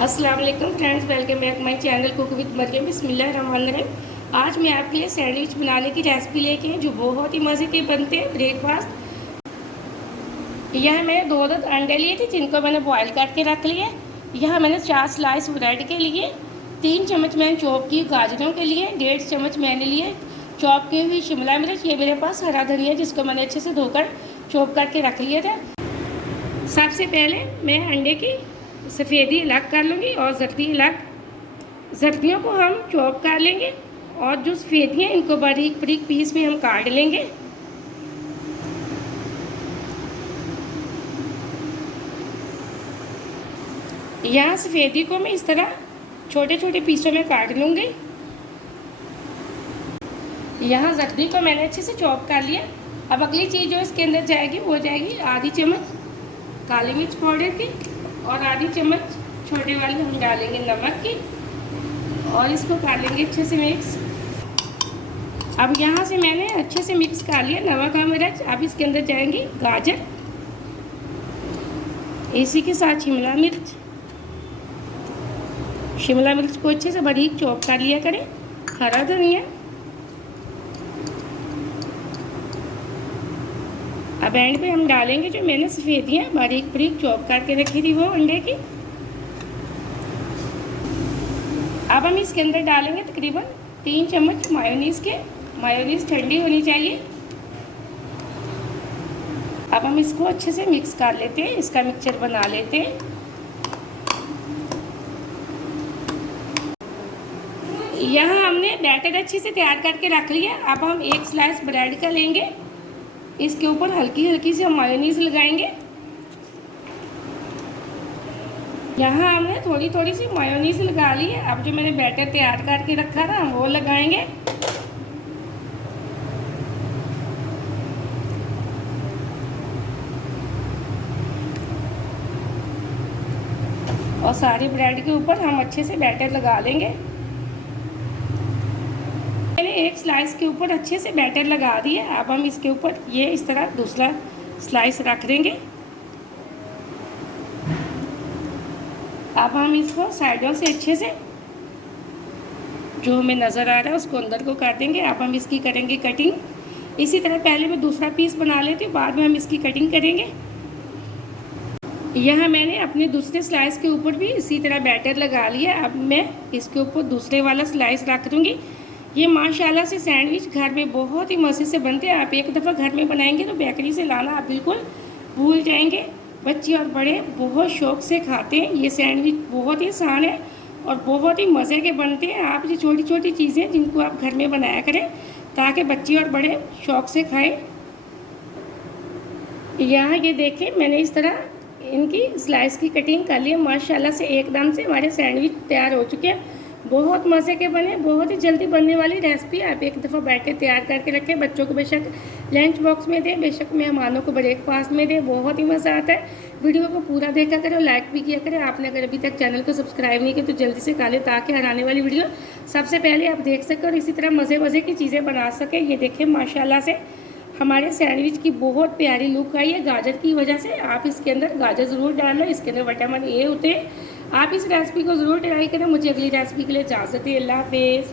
अस्सलाम वालेकुम friends, welcome back my channel cook with Maryam. बिस्मिल्लाहिर्रहमानिर्रहीम। आज मैं आपके लिए सैंडविच बनाने की रेसिपी लेके हैं जो बहुत ही मज़े के बनते हैं ब्रेकफास्ट। यह मैंने दो अंडे लिए थे जिनको मैंने बॉयल करके रख लिए। यह मैंने 4 स्लाइस ब्रेड के लिए, 3 चम्मच मैंने चॉप की गाजरों के लिए, 1.5 चम्मच मैंने लिए चॉप की हुई शिमला मिर्च। ये मेरे पास हरा धनिया जिसको मैंने अच्छे से धोकर चॉप करके रख लिया था। सबसे पहले मैं अंडे की सफ़ेदी अलग कर लूँगी और जर्दी अलग। जर्दियों को हम चॉप कर लेंगे और जो सफ़ेदियाँ इनको बारीक बारीक पीस में हम काट लेंगे। यहाँ सफ़ेदी को मैं इस तरह छोटे छोटे पीसों में काट लूँगी। यहाँ जर्दी को मैंने अच्छे से चॉप कर लिया। अब अगली चीज़ जो इसके अंदर जाएगी वो जाएगी आधी चम्मच काली मिर्च पाउडर की और आधी चम्मच छोटे वाली हम डालेंगे नमक की और इसको कर लेंगे अच्छे से मिक्स। अब यहाँ से मैंने अच्छे से मिक्स कर लिया नमक और मिर्च। अब इसके अंदर जाएंगी गाजर, इसी के साथ शिमला मिर्च को अच्छे से बारीक चॉप कर लिया करें, हरा धनिया। अब एंड पे हम डालेंगे जो मैंने सफ़ेदियाँ बारीक बारीक चॉप करके रखी थी वो अंडे की। अब हम इसके अंदर डालेंगे तकरीबन 3 चम्मच मायोनीज़ के। मायोनीज़ ठंडी होनी चाहिए। अब हम इसको अच्छे से मिक्स कर लेते हैं, इसका मिक्सचर बना लेते हैं। यहाँ हमने बैटर अच्छे से तैयार करके रख लिया। अब हम एक स्लाइस ब्रेड का लेंगे, इसके ऊपर हल्की हल्की से हम मायोनीज़ लगाएंगे। यहाँ हमने थोड़ी थोड़ी सी मायोनीज़ लगा ली है। अब जो मैंने बैटर तैयार करके रखा था हम वो लगाएंगे। और सारी ब्रेड के ऊपर हम अच्छे से बैटर लगा लेंगे। मैंने एक स्लाइस के ऊपर अच्छे से बैटर लगा दिया। अब हम इसके ऊपर ये इस तरह दूसरा स्लाइस रख देंगे। अब हम इसको साइडों से अच्छे से जो हमें नज़र आ रहा है उसको अंदर को कर देंगे। अब हम इसकी करेंगे कटिंग। इसी तरह पहले मैं दूसरा पीस बना लेती हूँ, बाद में हम इसकी कटिंग करेंगे। यहाँ मैंने अपने दूसरे स्लाइस के ऊपर भी इसी तरह बैटर लगा लिया। अब मैं इसके ऊपर दूसरे वाला स्लाइस रख दूँगी। ये माशाल्लाह से सैंडविच घर में बहुत ही मज़े से बनते हैं। आप एक दफ़ा घर में बनाएंगे तो बेकरी से लाना आप बिल्कुल भूल जाएंगे। बच्चे और बड़े बहुत शौक़ से खाते हैं। ये सैंडविच बहुत ही आसान है और बहुत ही मज़े के बनते हैं। आप ये छोटी छोटी चीज़ें जिनको आप घर में बनाया करें ताकि बच्चे और बड़े शौक़ से खाएं। यहाँ ये देखें मैंने इस तरह इनकी स्लाइस की कटिंग कर ली है। माशाल्लाह से एकदम से हमारे सैंडविच तैयार हो चुके हैं। बहुत मज़े के बने, बहुत ही जल्दी बनने वाली रेसिपी। आप एक दफ़ा बैठे तैयार करके रखें। बच्चों को बेशक लंच बॉक्स में दें, बेशक मेहमानों को ब्रेकफास्ट में दें, बहुत ही मज़ा आता है। वीडियो को पूरा देखा करें और लाइक भी किया करें। आपने अगर अभी तक चैनल को सब्सक्राइब नहीं किया तो जल्दी से कर लें ताकि हर आने वाली वीडियो सबसे पहले आप देख सकें और इसी तरह मज़े मज़े की चीज़ें बना सकें। ये देखें माशाल्लाह से हमारे सैंडविच की बहुत प्यारी लुक आई है गाजर की वजह से। आप इसके अंदर गाजर ज़रूर डालना, इसके अंदर विटामिन ए होते हैं। आप इस रेसिपी को ज़रूर ट्राई करें। मुझे अगली रेसिपी के लिए इजाज़त दें। अल्लाह हाफ़िज़।